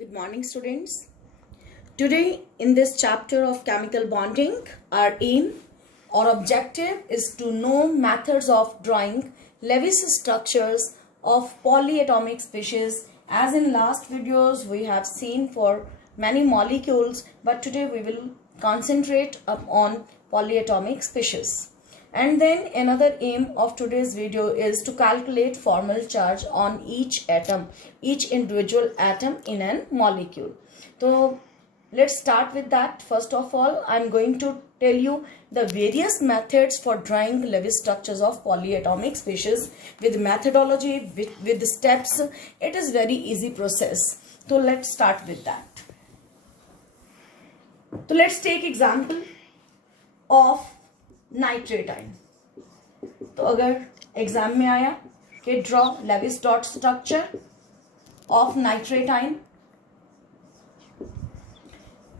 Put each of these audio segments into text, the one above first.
Good morning, students. Today, in this chapter of chemical bonding, our aim or objective is to know methods of drawing Lewis structures of polyatomic species. As in last videos, we have seen for many molecules, but today we will concentrate on polyatomic species. And then another aim of today's video is to calculate formal charge on each atom, each individual atom in a molecule. So let's start with that. First of all, I'm going to tell you the various methods for drawing Lewis structures of polyatomic species with methodology, with the steps. It is very easy process. So let's start with that. So let's take example of nitrate ion. तो अगर exam में आया कि draw Lewis dot structure of nitrate ion,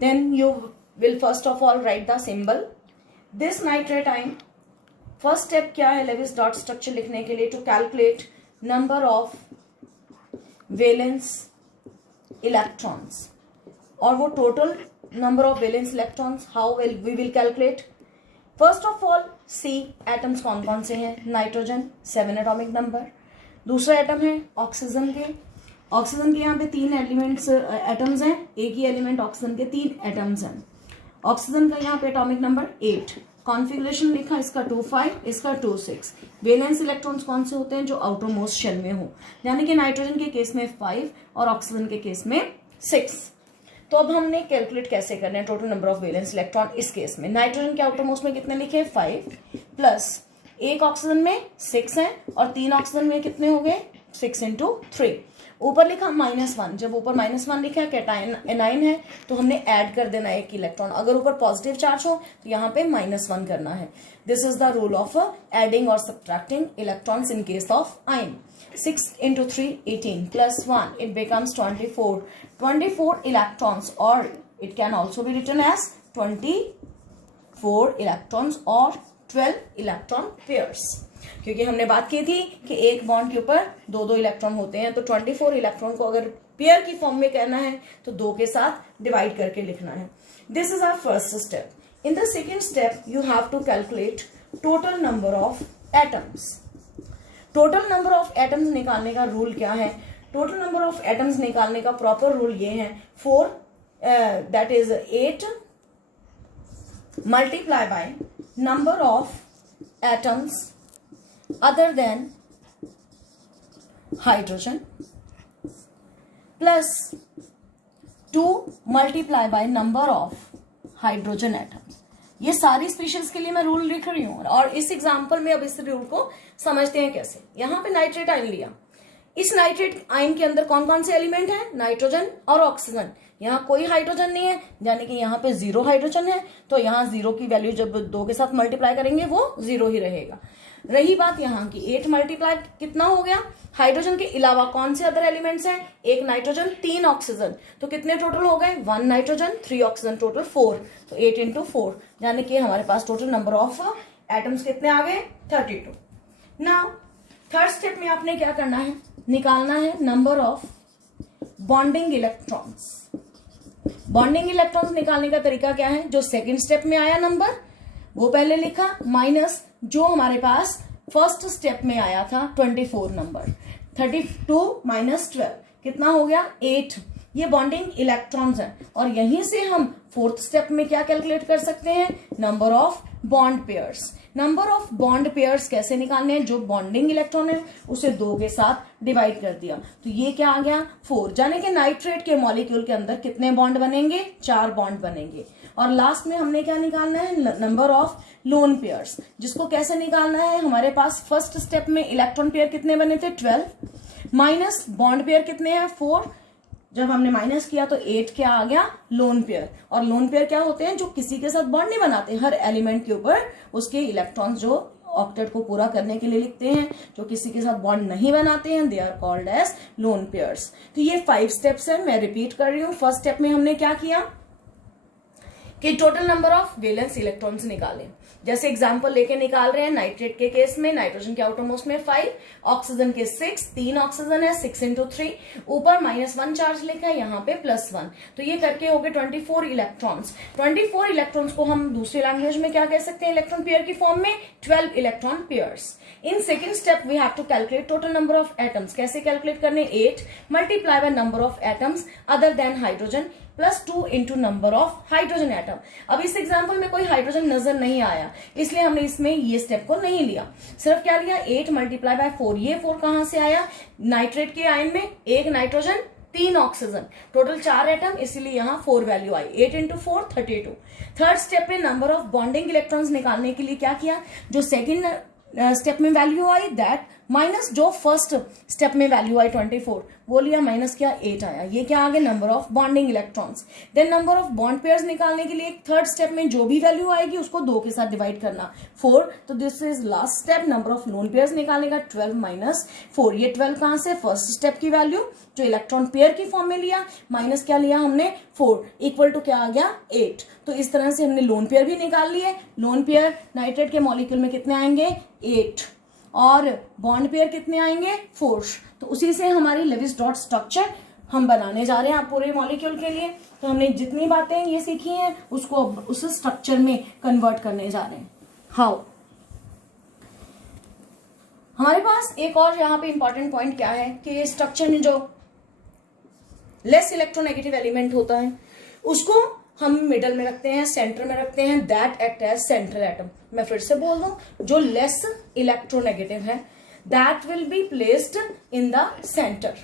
then you will first of all write the symbol this nitrate ion. First step क्या है Lewis dot structure लिखने के लिए? To calculate number of valence electrons. और वो total number of valence electrons how we will calculate? First of all see atoms कौन कौन से हैं? Nitrogen 7 atomic number. दूसरा एटम है ऑक्सीजन के. ऑक्सीजन के यहाँ पे 3 एलिमेंट्स एटम्स हैं. एक ही एलिमेंट ऑक्सीजन के 3 एटम्स हैं. ऑक्सीजन का यहाँ पे एटॉमिक नंबर 8. कॉन्फ़िगरेशन लिखा इसका 2,5, इसका 2,6. वैलेंस इलेक्ट्रॉन्स कौन से होते हैं? जो आउटरमोस्ट शेल में हो, यानी कि नाइट्रोजन के केस में 5 और ऑक्सीजन के केस में 6. तो अब हमने कैलकुलेट कैसे करना है total number of valence electron. इस केस में नाइट्रोजन के आउटरमोस्ट में कितने लिखे? 5 प्लस एक ऑक्सीजन में 6 है और 3 ऑक्सीजन में कितने हो गए? 6 इंटू 3. ऊपर लिखा -1. जब ऊपर -1 लिखा कैटायन एनाइन है तो हमने ऐड कर देना एक इलेक्ट्रॉन. अगर ऊपर पॉजिटिव चार्ज हो तो यहाँ पे -1 करना है. This is the rule of adding और subtracting electrons in case of ion. 6 into 3 18 plus 1 it becomes 24 electrons, or it can also be written as 24 electrons or 12 electron pairs. क्योंकि हमने बात की थी कि एक बॉन्ड के ऊपर 2 इलेक्ट्रॉन होते हैं, तो 24 इलेक्ट्रॉन को अगर पेयर की फॉर्म में कहना है तो 2 के साथ डिवाइड करके लिखना है. This is our first step. In the second step you have to calculate total number of atoms. Total number of atoms निकालने का रूल क्या है? टोटल नंबर ऑफ एटम्स निकालने का प्रॉपर रूल ये है 4 that is 8 multiply by number of atoms other than hydrogen plus 2 multiply by number of hydrogen atoms. ये सारी स्पीशीज के लिए मैं रूल लिख रही हूं और इस एग्जांपल में अब इस रूल को समझते हैं कैसे. यहां पे नाइट्रेट आयन लिया. इस नाइट्रेट आयन के अंदर कौन कौन से एलिमेंट हैं? नाइट्रोजन और ऑक्सीजन. यहाँ कोई हाइड्रोजन नहीं है, यानी कि यहाँ पे 0 हाइड्रोजन है. तो यहाँ 0 की वैल्यू जब 2 के साथ मल्टीप्लाई करेंगे वो 0 ही रहेगा. रही बात यहाँ की 8 मल्टीप्लाई कितना हो गया? हाइड्रोजन के अलावा कौन से अदर एलिमेंट्स हैं? 1 नाइट्रोजन 3 ऑक्सीजन. तो कितने टोटल हो गए? 1 नाइट्रोजन 3 ऑक्सीजन, टोटल 4. तो 8 इंटू 4 यानी कि हमारे पास टोटल नंबर ऑफ एटम्स कितने आ गए? 32. नाउ थर्ड स्टेप में आपने क्या करना है? निकालना है number of bonding electrons. Bonding electrons निकालने का तरीका क्या है? जो सेकंड स्टेप में आया नंबर वो पहले लिखा, माइनस जो हमारे पास फर्स्ट स्टेप में आया था 24 नंबर. 32 माइनस 12 कितना हो गया? 8. ये बॉन्डिंग इलेक्ट्रॉन्स हैं और यहीं से हम फोर्थ स्टेप में क्या कैलकुलेट कर सकते हैं? Number of bond pairs. Number of bond pairs कैसे निकालने हैं? जो बॉन्डिंग इलेक्ट्रॉन है उसे 2 के साथ डिवाइड कर दिया तो ये क्या आ गया? 4. यानी कि नाइट्रेट के मॉलिक्यूल के अंदर कितने बॉन्ड बनेंगे? 4 बॉन्ड बनेंगे. और लास्ट में हमने क्या निकालना है? Number of lone pairs. जिसको कैसे निकालना है? हमारे पास फर्स्ट स्टेप में इलेक्ट्रॉन पेयर कितने बने थे? 12 माइनस बॉन्ड पेयर कितने हैं? 4. जब हमने माइनस किया तो 8 क्या आ गया? Lone pair. और लोन पेयर क्या होते हैं? जो किसी के साथ बॉन्ड नहीं बनाते, हर एलिमेंट के ऊपर उसके इलेक्ट्रॉन्स जो ऑक्टेट को पूरा करने के लिए लिखते हैं, जो किसी के साथ बॉन्ड नहीं बनाते हैं, they are called as lone pairs. तो ये 5 स्टेप्स है. मैं रिपीट कर रही हूं. फर्स्ट स्टेप में हमने क्या किया कि total number of valence electrons निकाले. जैसे एग्जांपल लेके निकाल रहे हैं, नाइट्रेट के केस में नाइट्रोजन के आउटरमोस्ट में 5, ऑक्सीजन के 6, 3 ऑक्सीजन है, 6 into 3, ऊपर -1 चार्ज लिखा है, यहाँ पे +1, तो ये करके हो गए 24 इलेक्ट्रॉन्स। 24 इलेक्ट्रॉन्स को हम दूसरी लैंग्वेज में क्या कह सकते हैं इलेक्ट्रॉन पेयर की फॉर्म में? 12 electron pairs. In second step we have to calculate total number of atoms. कैसे कैलकुलेट करने? 8 multiply by number of atoms other than hydrogen +2 into number of hydrogen atom. अब इस एग्जाम्पल में कोई hydrogen नजर नहीं आया, इसलिए हमने इसमें ये स्टेप को नहीं लिया, सिर्फ क्या लिया? 8 मल्टीप्लाई बाय 4। ये 4 कहां से आया? नाइट्रेट के आयन में 1 नाइट्रोजन 3 ऑक्सीजन, टोटल 4 एटम, इसीलिए यहाँ 4 वैल्यू आई। 8 into 4 32। थर्ड स्टेप में नंबर ऑफ बॉन्डिंग इलेक्ट्रॉन्स निकालने के लिए क्या किया? जो सेकेंड स्टेप में वैल्यू आई दैट माइनस जो फर्स्ट स्टेप में वैल्यू आई 24, वो लिया, माइनस किया, 8 आया। ये क्या आ गया? Number of bonding electrons. Then number of bond pairs निकालने के लिए थर्ड स्टेप में जो भी वैल्यू आएगी उसको 2 के साथ डिवाइड करना, 4, तो this is last step. Number of lone pairs निकालने का 12 - 4। ये 12 कहां से? फर्स्ट स्टेप की वैल्यू जो इलेक्ट्रॉन पेयर की फॉर्म में लिया, माइनस क्या लिया हमने? 4, इक्वल टू क्या आ गया? 8। तो इस तरह से हमने लोन पेयर भी निकाल लिए। लोन पेयर नाइट्रेट के मॉलिक्यूल में कितने आएंगे? 8, और बॉन्ड पेयर कितने आएंगे? 4। तो उसी से हमारी लेविस डॉट स्ट्रक्चर हम बनाने जा रहे हैं आप पूरे मॉलिक्यूल के लिए। तो हमने जितनी बातें ये सीखी हैं उसको उस स्ट्रक्चर में कन्वर्ट करने जा रहे हैं। हाउ? हमारे पास एक और यहाँ पे इंपॉर्टेंट पॉइंट क्या है कि स्ट्रक्चर में जो लेस इलेक्ट्रोनेगेटिव एलिमेंट होता है उसको हम मिडल में रखते हैं, सेंटर में रखते हैं, that act as central atom. मैं फिर से बोल दूं, जो लेस इलेक्ट्रोनेगेटिव है that will be placed in the centre.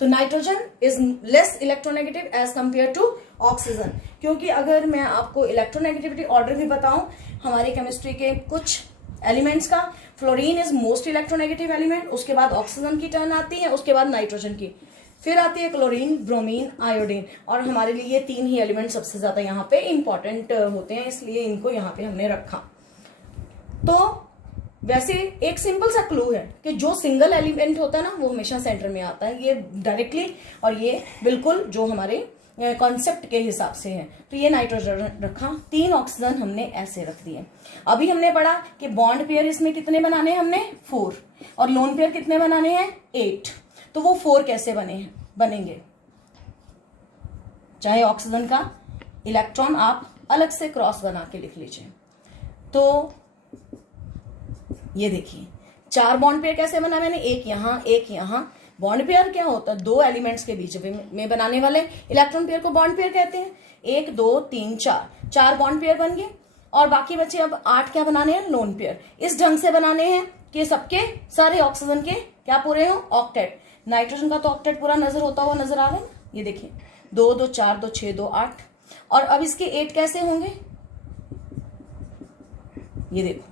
तो nitrogen is less electronegative as compare to oxygen, क्योंकि अगर मैं आपको इलेक्ट्रोनेगेटिविटी ऑर्डर भी बताऊं हमारी केमिस्ट्री के कुछ एलिमेंट्स का, fluorine is most electronegative element, उसके बाद ऑक्सीजन की टर्न आती है, उसके बाद नाइट्रोजन की, फिर आती है क्लोरीन, ब्रोमीन, आयोडीन, और हमारे लिए ये 3 ही एलिमेंट सबसे ज्यादा यहाँ पे इंपॉर्टेंट होते हैं, इसलिए इनको यहाँ पे हमने रखा। तो वैसे एक सिंपल सा क्लू है कि जो सिंगल एलिमेंट होता है ना वो हमेशा सेंटर में आता है, ये डायरेक्टली, और ये बिल्कुल जो हमारे कॉन्सेप्ट के हिसाब से है। तो ये नाइट्रोजन रखा, 3 ऑक्सीजन हमने ऐसे रख दिए। अभी हमने पढ़ा कि बॉन्ड पेयर इसमें कितने बनाने हैं हमने? 4, और लोन पेयर कितने बनाने हैं? 8। तो वो 4 कैसे बनेंगे? चाहे ऑक्सीजन का इलेक्ट्रॉन आप अलग से क्रॉस बना के लिख लीजिए। तो ये देखिए 4 बॉन्ड पेयर कैसे बना मैंने? एक यहां, एक यहां। बॉन्ड पेयर क्या होता है? 2 एलिमेंट्स के बीच में बनाने वाले इलेक्ट्रॉन पेयर को बॉन्ड पेयर कहते हैं। 1 2 3 4 बॉन्ड पेयर बन गए, और बाकी बचे अब 8 क्या बनाने हैं? Lone pair. इस ढंग से बनाने हैं कि सबके सारे ऑक्सीजन के क्या पूरे हो? ऑक्टेट। नाइट्रोजन का तो ऑक्टेट पूरा नजर होता हुआ नजर आ रहा है ना, ये देखिए 2 2 4 2 6 2 8। और अब इसके 8 कैसे होंगे? ये देखो,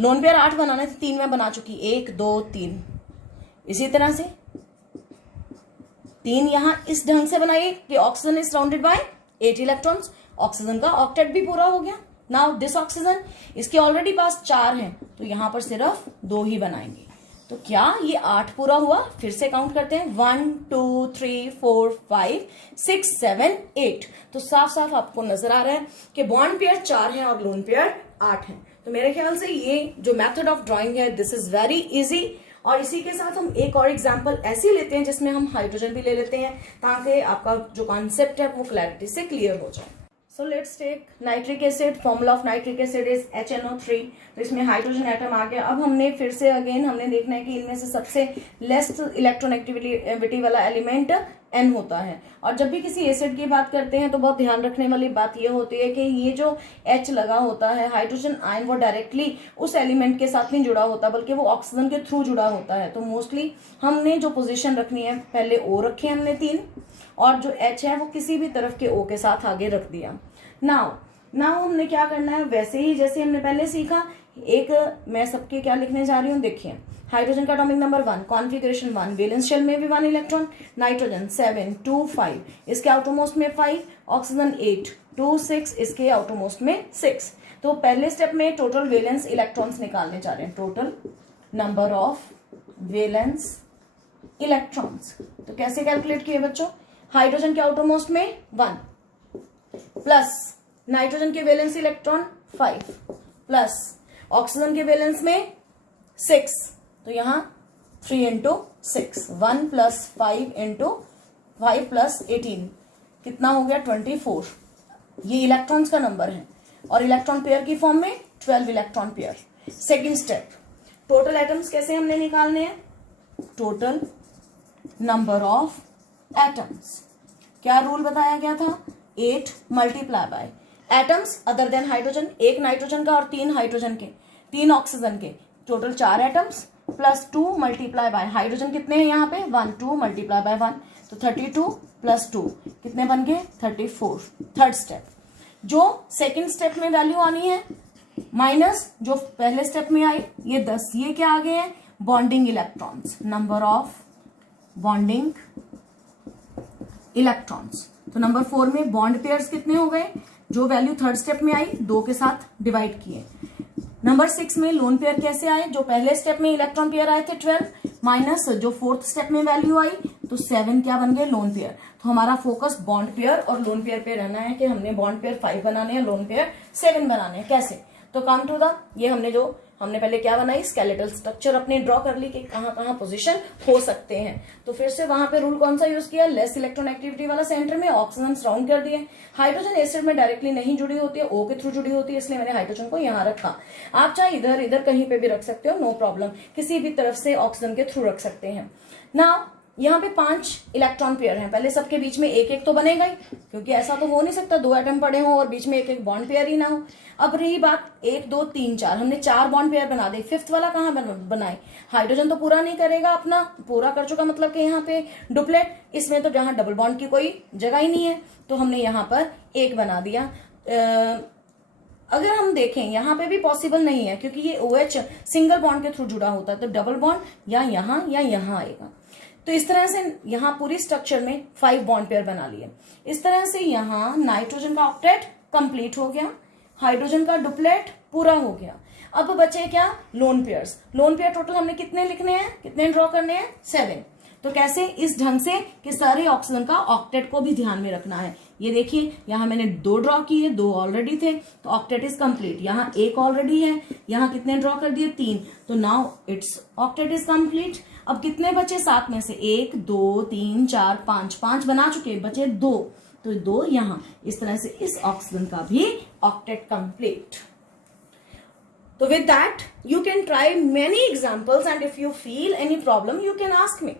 लोन पेयर 8 बनाने थे, 3 में बना चुकी, 1 2 3। इसी तरह से 3 यहां इस ढंग से बनाइए कि oxygen is surrounded by 8 electrons, oxygen का ऑक्टेट भी पूरा हो गया। नाउ दिस ऑक्सीजन, इसके ऑलरेडी पास 4 हैं, तो यहां पर सिर्फ 2 ही बनाएंगे। तो क्या ये 8 पूरा हुआ? फिर से काउंट करते हैं, 1 2 3 4 5 6 7 8। तो साफ साफ आपको नजर आ रहा है कि बॉन्ड पेयर 4 हैं और लोन पेयर 8 हैं। तो मेरे ख्याल से ये जो मेथड ऑफ ड्राइंग है दिस इज वेरी इजी। और इसी के साथ हम एक और एग्जांपल ऐसी लेते हैं जिसमें हम हाइड्रोजन भी ले लेते हैं, ताकि आपका जो कॉन्सेप्ट है वो क्लैरिटी से क्लियर हो जाए। So let's take nitric acid. Formula of nitric acid is HNO3। तो इसमें हाइड्रोजन एटम आ गया। अब हमने फिर से अगेन हमने देखना है कि इनमें से सबसे लेस इलेक्ट्रोनेगेटिविटी वाला एलिमेंट N होता है। और जब भी किसी एसिड की बात करते हैं तो बहुत ध्यान रखने वाली बात यह होती है कि ये जो H लगा होता है, हाइड्रोजन आयन, वो डायरेक्टली उस एलिमेंट के साथ नहीं जुड़ा होता, बल्कि वो ऑक्सीजन के थ्रू जुड़ा होता है। तो मोस्टली हमने जो पोजीशन रखनी है, पहले O रखे हमने 3, और जो H है वो किसी भी तरफ के O के साथ आगे रख दिया। नाउ हमने क्या करना है, वैसे ही जैसे हमने पहले सीखा, एक मैं सबके क्या लिखने जा रही हूँ, देखिए हाइड्रोजन का atomic number 1, configuration 1, valence shell में भी 1 इलेक्ट्रॉन, नाइट्रोजन 7 2 5, इसके आउटरमोस्ट में 5, ऑक्सीजन 8 2 6, इसके आउटरमोस्ट में 6। तो पहले स्टेप में टोटल वैलेंस इलेक्ट्रॉन्स निकालने जा रहे हैं, total number of valence electrons. तो कैसे कैलकुलेट किए बच्चों? हाइड्रोजन के आउटरमोस्ट में 1 प्लस नाइट्रोजन के वैलेंस इलेक्ट्रॉन 5 प्लस ऑक्सीजन के वैलेंस में 6, तो यहाँ 3 इंटू 6, 1 प्लस 5 इंटू 5 प्लस 18 कितना हो गया 24। ये इलेक्ट्रॉन्स का नंबर है और इलेक्ट्रॉन पेयर की फॉर्म में 12 electron pair. Second step, total atoms कैसे हमने निकालने हैं, टोटल नंबर ऑफ एटम्स। क्या रूल बताया गया था, 8 multiply bye atoms other than hydrogen, एक नाइट्रोजन का और 3 हाइड्रोजन के, 3 ऑक्सीजन के, total 4 atoms plus 2 multiply by hydrogen कितने हैं यहाँ पे 1, 2 मल्टीप्लाई बाय 1, तो 32 प्लस 2 कितने बन गए 34। थर्ड स्टेप, जो सेकेंड स्टेप में वैल्यू आनी है माइनस जो पहले स्टेप में आई, ये 10, ये क्या आ गए हैं bonding electrons, number of bonding electrons. तो नंबर 4 में बॉन्ड पेयर्स कितने हो गए, जो वैल्यू थर्ड स्टेप में आई 2 के साथ डिवाइड किए। नंबर 6 में लोन पेयर कैसे आए, जो पहले स्टेप में इलेक्ट्रॉन पेयर आए थे 12 माइनस जो फोर्थ स्टेप में वैल्यू आई तो 7 क्या बन गए लोन पेयर। तो हमारा फोकस बॉन्ड पेयर और लोन पेयर पे रहना है कि हमने बॉन्ड पेयर 5 बनाने हैं, लोन पेयर 7 बनाने हैं। कैसे, तो कम टू द, ये हमने पहले क्या बनाई, स्केलेटल स्ट्रक्चर अपनी ड्रॉ कर ली कि कहाँ कहाँ पोजीशन हो सकते हैं। तो फिर से वहां पे रूल कौन सा यूज किया, लेस इलेक्ट्रॉन एक्टिविटी वाला सेंटर में ऑक्सीजन राउंड कर दिए। हाइड्रोजन एसिड में डायरेक्टली नहीं जुड़ी होती है, O के थ्रू जुड़ी होती है, इसलिए मैंने हाइड्रोजन को यहाँ रखा। आप चाहे इधर इधर कहीं पे भी रख सकते हो, नो प्रॉब्लम, किसी भी तरफ से ऑक्सीजन के थ्रू रख सकते हैं। नाउ यहाँ पे 5 इलेक्ट्रॉन पेयर हैं, पहले सबके बीच में एक एक तो बनेगा ही, क्योंकि ऐसा तो हो नहीं सकता 2 एटम पड़े हो और बीच में एक एक बॉन्ड पेयर ही ना हो। अब रही बात 1 2 3 4, हमने 4 बॉन्ड पेयर बना दे, 5th वाला कहाँ बनाए, हाइड्रोजन तो पूरा नहीं करेगा, अपना पूरा कर चुका, मतलब कि यहाँ पे डुप्लेट, इसमें तो जहाँ डबल बॉन्ड की कोई जगह ही नहीं है, तो हमने यहाँ पर 1 बना दिया। अगर हम देखें यहाँ पे भी पॉसिबल नहीं है, क्योंकि ये OH सिंगल बॉन्ड के थ्रू जुड़ा होता है, तो डबल बॉन्ड या यहाँ आएगा। तो इस तरह से यहाँ पूरी स्ट्रक्चर में 5 बॉन्ड पेयर बना लिए। इस तरह से यहाँ नाइट्रोजन का ऑक्टेट कंप्लीट हो गया, हाइड्रोजन का डुप्लेट पूरा हो गया। अब बचे क्या, lone pairs. Lone pair total हमने कितने लिखने हैं, कितने ड्रॉ करने हैं, 7। तो कैसे, इस ढंग से कि सारे ऑक्सीजन का ऑक्टेट को भी ध्यान में रखना है। ये देखिए यहाँ मैंने 2 ड्रॉ किए, 2 ऑलरेडी थे, तो ऑक्टेट इज कंप्लीट। यहाँ 1 ऑलरेडी है, यहाँ कितने ड्रॉ कर दिए 3, तो now it's octet is complete. अब कितने बचे, 7 में से 1 2 3 4 5 बना चुके, बचे 2, तो 2 यहाँ। इस तरह से इस ऑक्सीजन का भी octet complete. So with that, you can try many examples, and if you feel any problem, you can ask me.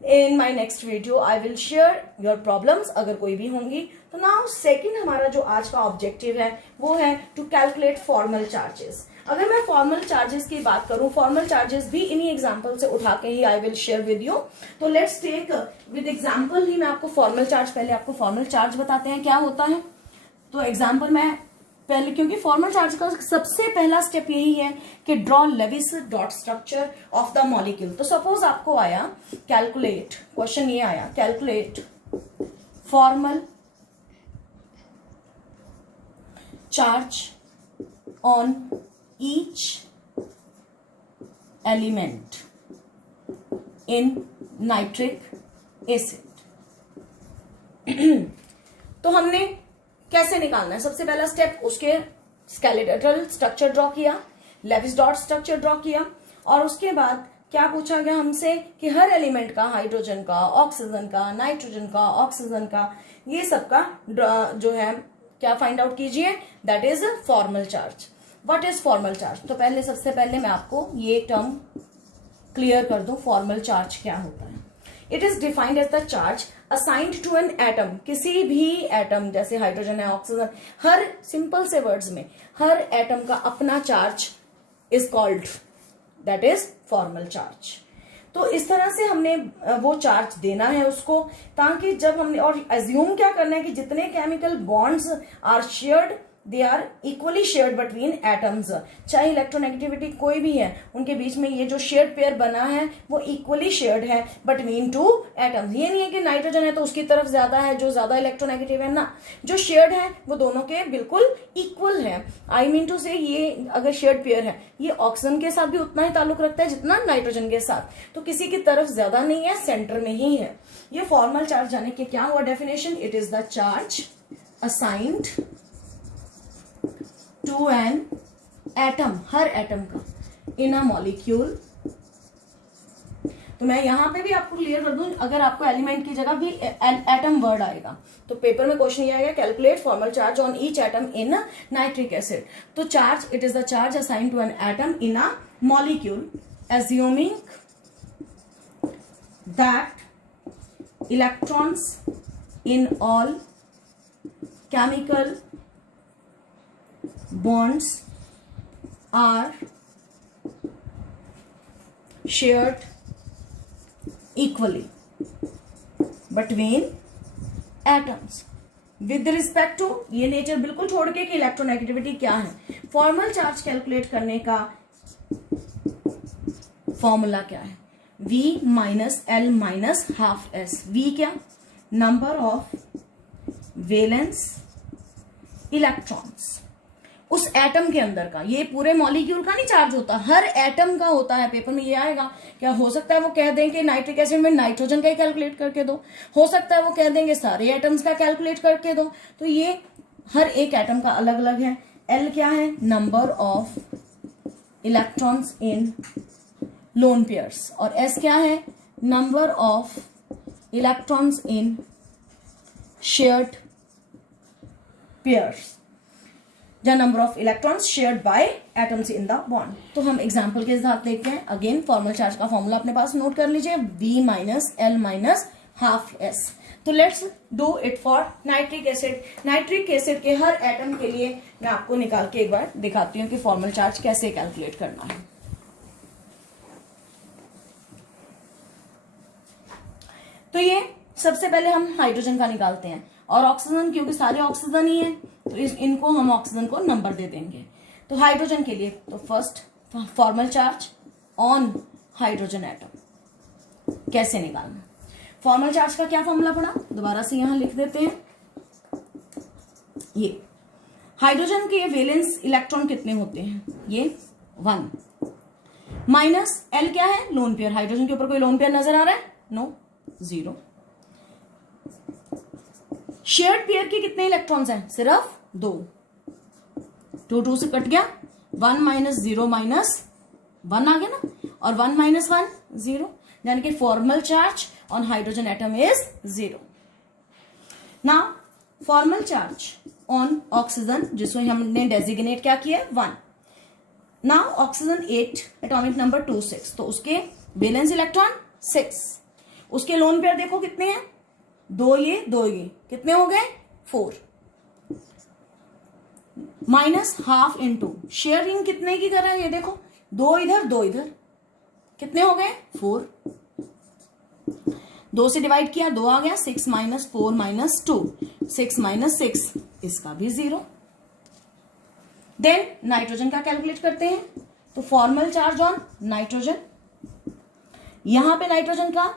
In my next video, I will share your problems अगर कोई भी होंगी। तो now second हमारा जो आज का objective है वो है to calculate formal charges। अगर मैं formal charges की बात करूं, formal charges भी इन्हीं example से उठा के ही I will share with you। तो let's take with example ही मैं आपको formal charge, पहले आपको formal charge बताते हैं क्या होता है। तो example मैं पहले, क्योंकि फॉर्मल चार्ज का सबसे पहला स्टेप यही है कि draw Lewis dot structure of the molecule. तो सपोज आपको आया कैलकुलेट, क्वेश्चन ये आया calculate formal charge on each element in nitric acid. तो हमने कैसे निकालना है, सबसे पहला स्टेप उसके स्केलेटल स्ट्रक्चर ड्रॉ किया, लेविस डॉट स्ट्रक्चर ड्रॉ किया, और उसके बाद क्या पूछा गया हमसे कि हर एलिमेंट का, हाइड्रोजन का, ऑक्सीजन का, नाइट्रोजन का, ऑक्सीजन का, ये सबका जो है क्या फाइंड आउट कीजिए, that is formal charge. What is formal charge, तो पहले सबसे पहले मैं आपको ये टर्म क्लियर कर दूं, फॉर्मल चार्ज क्या होता है। It is defined as the charge assigned to an atom, किसी भी एटम जैसे हाइड्रोजन है, ऑक्सीजन, हर सिंपल से वर्ड्स में हर एटम का अपना charge is called, that is formal charge. तो इस तरह से हमने वो चार्ज देना है उसको, ताकि जब हमने, और एज्यूम क्या करना है कि जितने chemical bonds are shared they are equally shared between atoms, चाहे इलेक्ट्रोनेगेटिविटी कोई भी है उनके बीच में ये जो शेयर्ड पेयर बना है वो इक्वली शेयर्ड है बिटवीन 2 एटम्स। ये नहीं है कि नाइट्रोजन है तो उसकी तरफ ज्यादा है जो ज्यादा इलेक्ट्रोनेगेटिव है, ना, जो शेयर्ड है वो दोनों के बिल्कुल इक्वल है। आई मीन टू से ये अगर शेयर्ड पेयर है ये ऑक्सीजन के साथ भी उतना ही ताल्लुक रखता है जितना नाइट्रोजन के साथ, तो किसी की तरफ ज्यादा नहीं है, सेंटर में ही है। ये फॉर्मल चार्ज जाने के क्या हुआ definition, it is the charge assigned to an atom, हर एटम का, इन अ मॉलिक्यूल। तो मैं यहां पे भी आपको क्लियर कर दूं, अगर आपको एलिमेंट की जगह भी एटम वर्ड आएगा तो पेपर में क्वेश्चन ये आएगा, calculate formal charge on each atom in nitric acid. तो charge, it is the charge assigned to an atom in a molecule assuming that electrons in all chemical bonds are shared equally between atoms with respect to, ये nature बिल्कुल छोड़ के कि electronegativity क्या है। Formal charge calculate करने का formula क्या है, V minus L minus half S. V क्या, नंबर ऑफ वेलेंस इलेक्ट्रॉन्स उस एटम के अंदर का। ये पूरे मॉलिक्यूल का नहीं चार्ज होता, हर एटम का होता है। पेपर में ये आएगा, क्या हो सकता है वो कह दें कि नाइट्रिक एसिड में नाइट्रोजन का ही कैलकुलेट करके दो, हो सकता है वो कह देंगे सारे एटम्स का कैलकुलेट करके दो। तो ये हर एक एटम का अलग अलग है। L क्या है, number of electrons in lone pairs, और S क्या है, number of electrons in shared pairs, या number of electrons shared by atoms in the bond. तो हम एग्जांपल के साथ देखते हैं। अगेन फॉर्मल चार्ज का फॉर्मूला अपने पास नोट कर लीजिए, V minus L minus half S. तो let's do it for nitric acid. Nitric acid के हर एटम के लिए मैं आपको निकाल के एक बार दिखाती हूँ कि फॉर्मल चार्ज कैसे कैलकुलेट करना है। तो ये सबसे पहले हम हाइड्रोजन का निकालते हैं, और ऑक्सीजन, क्योंकि सारे ऑक्सीजन ही है तो इनको हम ऑक्सीजन को नंबर दे देंगे। तो हाइड्रोजन के लिए तो first formal charge on hydrogen atom कैसे निकालना। फॉर्मल चार्ज का क्या फॉर्मूला पड़ा, दोबारा से यहां लिख देते हैं। ये हाइड्रोजन के वैलेंस इलेक्ट्रॉन कितने होते हैं, ये 1 माइनस एल क्या है, लोन पेयर। हाइड्रोजन के ऊपर कोई लोन पेयर नजर आ रहा है, नो, 0। शेयर्ड पेयर के कितने इलेक्ट्रॉन्स हैं, सिर्फ 2, 2 से कट गया, 1 माइनस 0 माइनस 1 आ गया ना, और 1 माइनस 1 0, यानी कि formal charge on hydrogen atom is 0। Now formal charge on oxygen, जिसको हमने डेजिग्नेट क्या किया, 1। नाउ ऑक्सीजन 8, एटॉमिक नंबर 2 6, तो उसके वैलेंस इलेक्ट्रॉन 6, उसके लोन पेयर देखो कितने हैं, 2 ये 2 ये, कितने हो गए 4, माइनस हाफ इंटू शेयरिंग कितने की कर रहा है, ये देखो 2 इधर 2 इधर, कितने हो गए 4, 2 से डिवाइड किया 2 आ गया, 6 माइनस 4 माइनस 2, 6 माइनस 6, इसका भी 0। देन नाइट्रोजन का कैलकुलेट करते हैं। तो फॉर्मल चार्ज ऑन नाइट्रोजन, यहां पे नाइट्रोजन का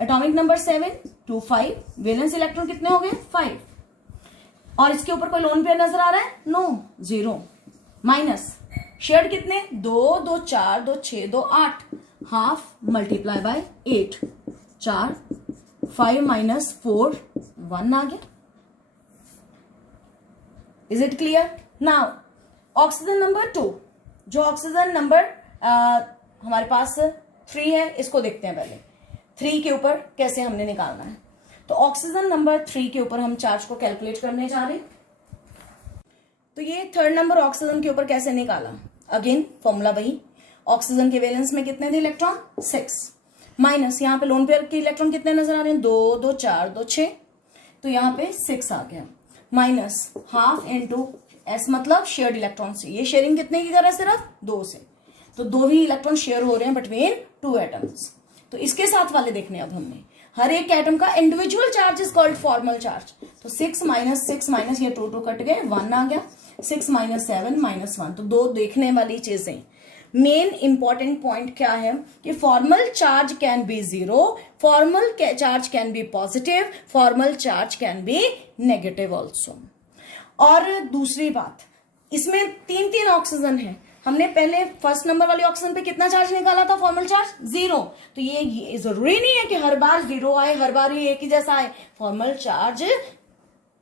एटॉमिक नंबर 7 2 5, वैलेंस इलेक्ट्रॉन कितने हो गए 5, और इसके ऊपर कोई लोन पेयर नजर आ रहा है, नो, 0, माइनस शेयर्ड कितने 2 2 4 2 6 2 8, हाफ मल्टीप्लाई बाय 8, 4 5 माइनस 4 1 आ गया। Is it clear. Now oxygen number 2, जो ऑक्सीजन नंबर हमारे पास 3 है, इसको देखते हैं पहले 3 के ऊपर कैसे हमने निकालना है। तो ऑक्सीजन नंबर 3 के ऊपर हम चार्ज को कैलकुलेट करने जा रहे हैं। तो ये 3rd नंबर ऑक्सीजन के ऊपर कैसे निकाला, अगेन फॉर्मूला वही, ऑक्सीजन के वैलेंस में कितने थे इलेक्ट्रॉन 6, माइनस यहाँ पे लोन पेयर के इलेक्ट्रॉन कितने नजर आ रहे हैं 2 2 4 2 6, तो यहाँ पे 6 आ गया, माइनस हाफ इंटू एस मतलब शेयर्ड इलेक्ट्रॉन से। ये शेयरिंग कितने की कर रहा है, सिर्फ 2 से, तो 2 ही इलेक्ट्रॉन शेयर हो रहे हैं बिटवीन 2 एटम्स। तो इसके साथ वाले देखने अब हमने, हर एक एटम का individual charge is called formal charge. तो 6 माइनस ये 2 कट गए, 1 आ गया, 6 माइनस 7 माइनस 1, तो 2 देखने वाली चीजें। मेन इंपॉर्टेंट पॉइंट क्या है कि formal charge can be 0, formal charge can be positive, formal charge can be negative also. और दूसरी बात, इसमें 3 ऑक्सीजन है, हमने पहले फर्स्ट नंबर वाली ऑक्सीजन पे कितना चार्ज निकाला था, फॉर्मल चार्ज 0। तो ये जरूरी नहीं है कि हर बार 0 आए, हर बार ही एक ही जैसा आए। Formal charge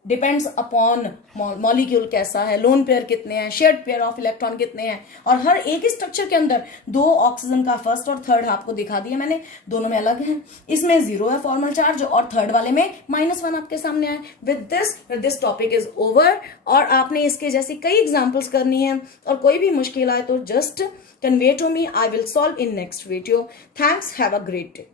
depends upon molecule कैसा है, लोन पेयर कितने हैं, शेयर्ड पेयर ऑफ इलेक्ट्रॉन कितने हैं, और हर एक ही स्ट्रक्चर के अंदर 2 ऑक्सीजन का फर्स्ट और थर्ड आपको दिखा दिया मैंने, दोनों में अलग है। इसमें 0 है फॉर्मल चार्ज और थर्ड वाले में -1 आपके सामने आए। With this topic is over. और आपने इसके जैसी कई एग्जाम्पल्स करनी है, और कोई भी मुश्किल आए तो just convey to me. I will solve in next video. Thanks. Have a great day.